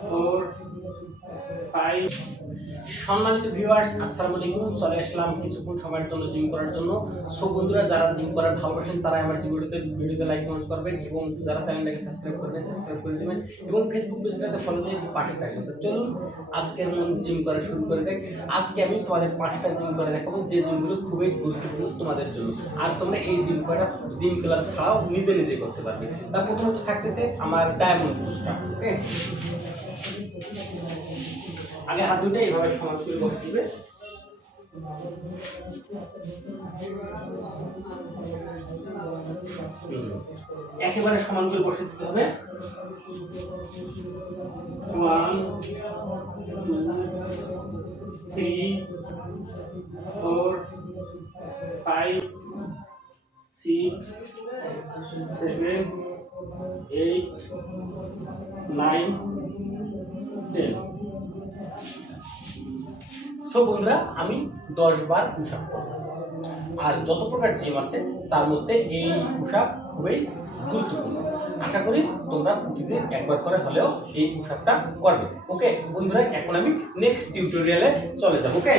Four five সম্মানিত viewers আসসালামু আলাইকুম। চলে আসলাম কিছুক্ষণ সময়ের জন্য জিম করার জন্য। সব বন্ধুরা, যারা জিম করার ভালোবাসেন তারা আমার ভিডিওতে ভিডিওতে লাইক কমেন্ট করবেন এবং যারা চ্যানেলটাকে সাবস্ক্রাইব করবেন সাবস্ক্রাইব করে দেবেন এবং ফেসবুক পেজটাতে ফলো দিয়ে পাশে থাকবেন। তো চলুন, আজকে আমি জিম করা শুরু করে দেখ আজকে আমি তোমাদের পাঁচটা জিম করে দেখাবো। যে জিমগুলো খুবই গুরুত্বপূর্ণ তোমাদের জন্য। আর তোমরা এই জিম করাটা জিম ক্লাব ছাড়াও নিজে নিজে করতে পারবে। তা প্রথমত থাকতেছে আমার ডায়মন্ড বুস্টার ওকে আগে হাত দুটো এইভাবে সমান করে বসে দিবে। একেবারে সমান করে বসে দিতে হবে। One two three four five six seven eight nine ten so বন্ধুরা, আমি দশ বার পুশ আপ করব। আর যত প্রকার জিম আছে, তার মধ্যে এই পুশ আপ খুবই গুরুত্বপূর্ণ। আশা করি তোমরা প্রতিদিন একবার করে হলেও এই পুশ আপটা করবে। ওকে, বন্ধুরা, এখন আমি নেক্সট টিউটোরিয়ালে চলে যাব, ওকে?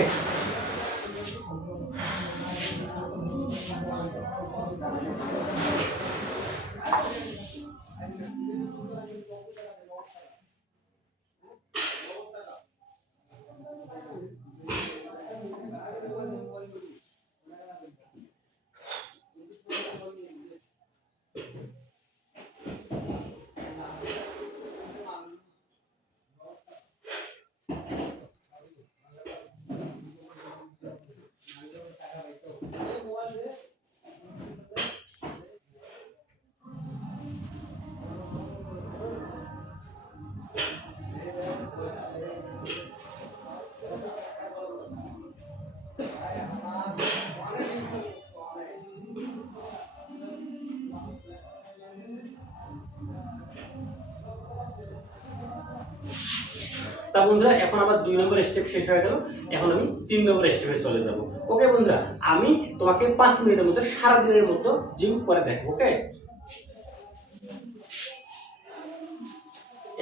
তা বন্ধুরা, এখন আমার দুই নম্বর স্টেপ শেষ হয়ে গেল। এখন আমি তিন নম্বর স্টেপে চলে যাব। ওকে বন্ধুরা, আমি তোমাকে পাঁচ মিনিটের মধ্যে সারাদিনের মতো জিম করে দেখব ওকে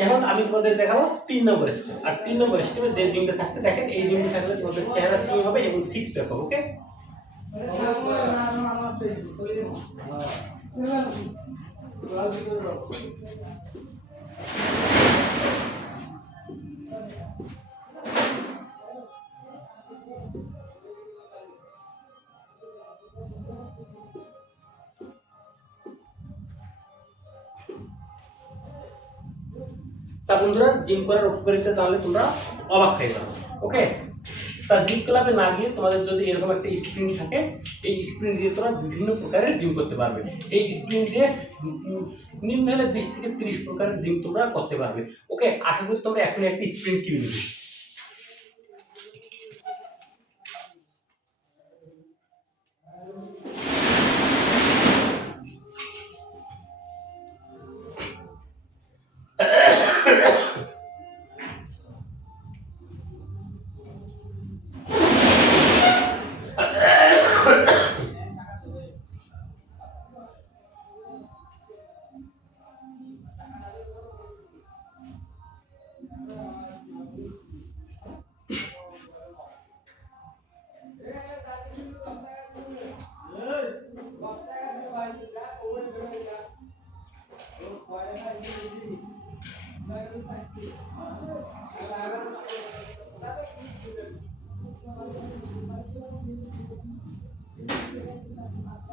এখন আমি তোমাদের দেখাবো তিন নম্বর স্টেপ আর তিন নম্বর স্টেপে যে জিমটা থাকছে, দেখেন, এই জিমটা থাকলে তোমাদের চেহারা স্লিম হবে এবং সিক্স প্যাক হবে ওকে তা বন্ধুরা জিম করার উপকারিতা জানলে তোমরা অবাক হয়ে যাবে। ওকে তা জিম ক্লাবে না গিয়ে তোমাদের যদি এরকম একটা স্ক্রিন থাকে, এই স্ক্রিন দিয়ে তোমরা বিভিন্ন প্রকারের জিম করতে পারবে। এই স্ক্রিন দিয়ে নিম্ন হলে বিশ থেকে তিরিশ প্রকারের জিম তোমরা করতে পারবে। ওকে আশা করি তোমরা এখন একটা স্ক্রিন কিনে নেবে তা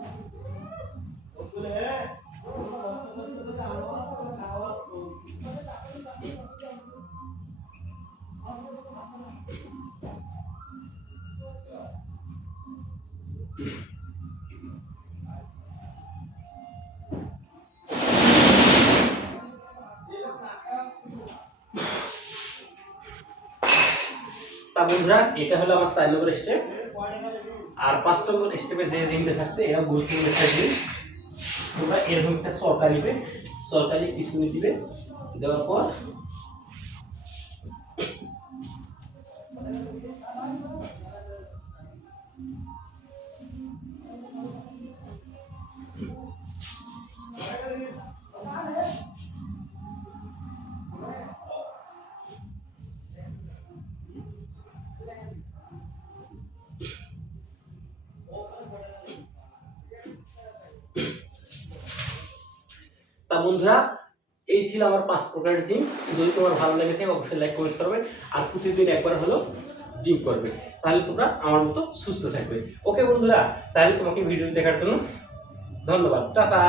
বন্ধুরা, এটা হলো আমার চার নম্বর স্টেপ আর পাঁচ নম্বর স্টেপে যে জিমটা থাকতে এরা গোল একটা থাকবে তোমরা এরকম একটা সরকারিবে সরকারি কিছু দিবে। দেওয়ার পর বন্ধুরা, এই ছিল আমার পাঁচ প্রকারের জিম। যদি তোমার ভালো লেগে থাকে, অবশ্যই লাইক কমেন্ট করবে। আর প্রতিদিন একবার হলো জিম করবে। তাহলে তোমরা আমার মতো সুস্থ থাকবে। ওকে বন্ধুরা, তাহলে তোমাকে ভিডিও দেখার জন্য ধন্যবাদ। টাটা!